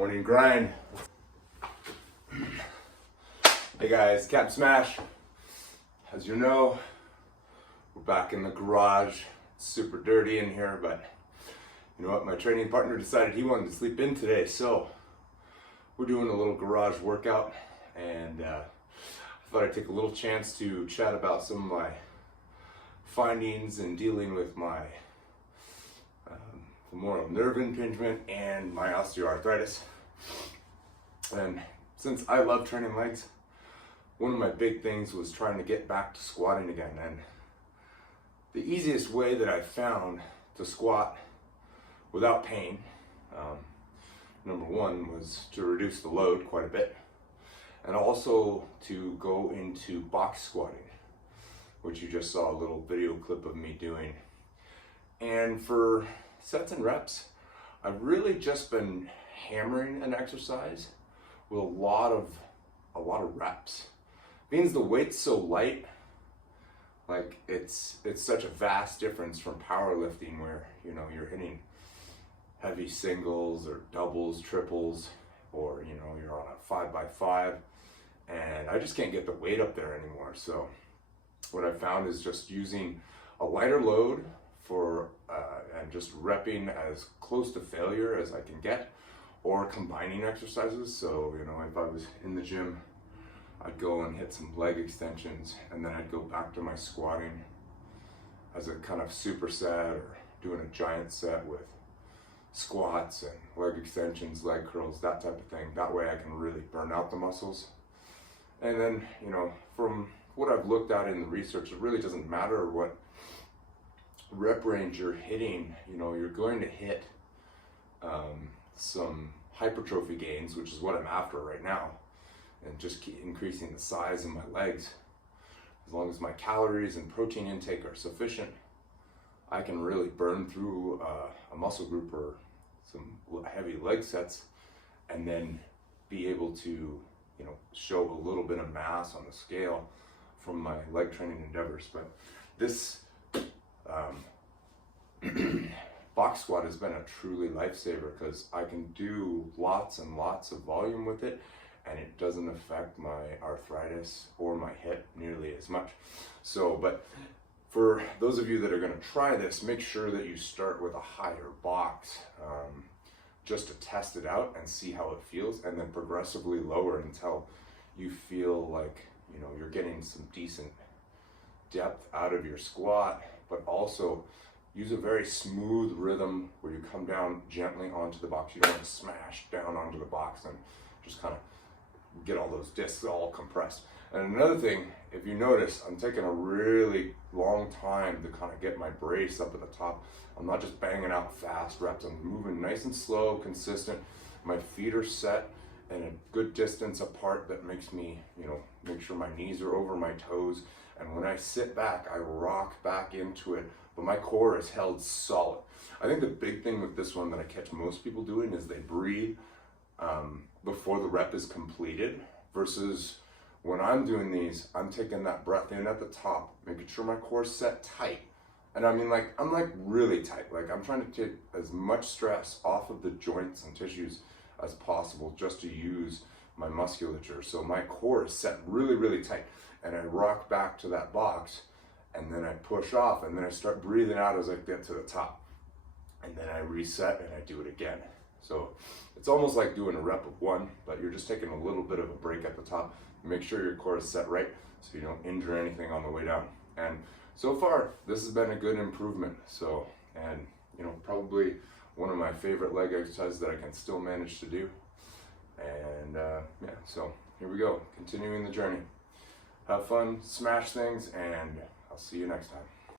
Morning grind. Hey guys, CPT SMASH. As you know, we're back in the garage. It's super dirty in here, but you know what? My training partner decided he wanted to sleep in today, so we're doing a little garage workout, and I thought I'd take a little chance to chat about some of my findings in dealing with my femoral nerve impingement and my osteoarthritis. And since I love training legs, one of my big things was trying to get back to squatting again. And the easiest way that I found to squat without pain, number one, was to reduce the load quite a bit, and also to go into box squatting, which you just saw a little video clip of me doing. And for sets and reps, I've really just been hammering an exercise with a lot of reps. Means the weight's so light, like it's such a vast difference from powerlifting, where you know you're hitting heavy singles or doubles, triples, or you know you're on a 5x5, and I just can't get the weight up there anymore. So what I found is just using a lighter load and just repping as close to failure as I can get, or combining exercises. So you know, if I was in the gym, I'd go and hit some leg extensions, and then I'd go back to my squatting as a kind of superset, or doing a giant set with squats and leg extensions, leg curls, that type of thing. That way I can really burn out the muscles. And then, you know, from what I've looked at in the research, it really doesn't matter what rep range you're hitting. You know, you're going to hit some hypertrophy gains, which is what I'm after right now, and just keep increasing the size of my legs. As long as my calories and protein intake are sufficient, I can really burn through a muscle group or some heavy leg sets, and then be able to, you know, show a little bit of mass on the scale from my leg training endeavors. But this box squat has been a truly lifesaver, because I can do lots and lots of volume with it, and it doesn't affect my arthritis or my hip nearly as much. So, but for those of you that are going to try this, make sure that you start with a higher box, just to test it out and see how it feels, and then progressively lower until you feel like, you know, you're getting some decent depth out of your squat, but also use a very smooth rhythm where you come down gently onto the box. You don't want to smash down onto the box and just kind of get all those discs all compressed. And another thing, if you notice, I'm taking a really long time to kind of get my brace up at the top. I'm not just banging out fast reps. I'm moving nice and slow, consistent. My feet are set and a good distance apart that makes me, you know, make sure my knees are over my toes. And when I sit back, I rock back into it, but my core is held solid. I think the big thing with this one that I catch most people doing is they breathe before the rep is completed, versus when I'm doing these, I'm taking that breath in at the top, making sure my core is set tight. And I mean, like, I'm like really tight. Like, I'm trying to take as much stress off of the joints and tissues as possible just to use my musculature. So my core is set really, really tight. And I rock back to that box, and then I push off, and then I start breathing out as I get to the top. And then I reset and I do it again. So it's almost like doing a rep of one, but you're just taking a little bit of a break at the top. Make sure your core is set right so you don't injure anything on the way down. And so far, this has been a good improvement. So, and you know, probably one of my favorite leg exercises that I can still manage to do. And yeah, so here we go, continuing the journey. Have fun, smash things, and I'll see you next time.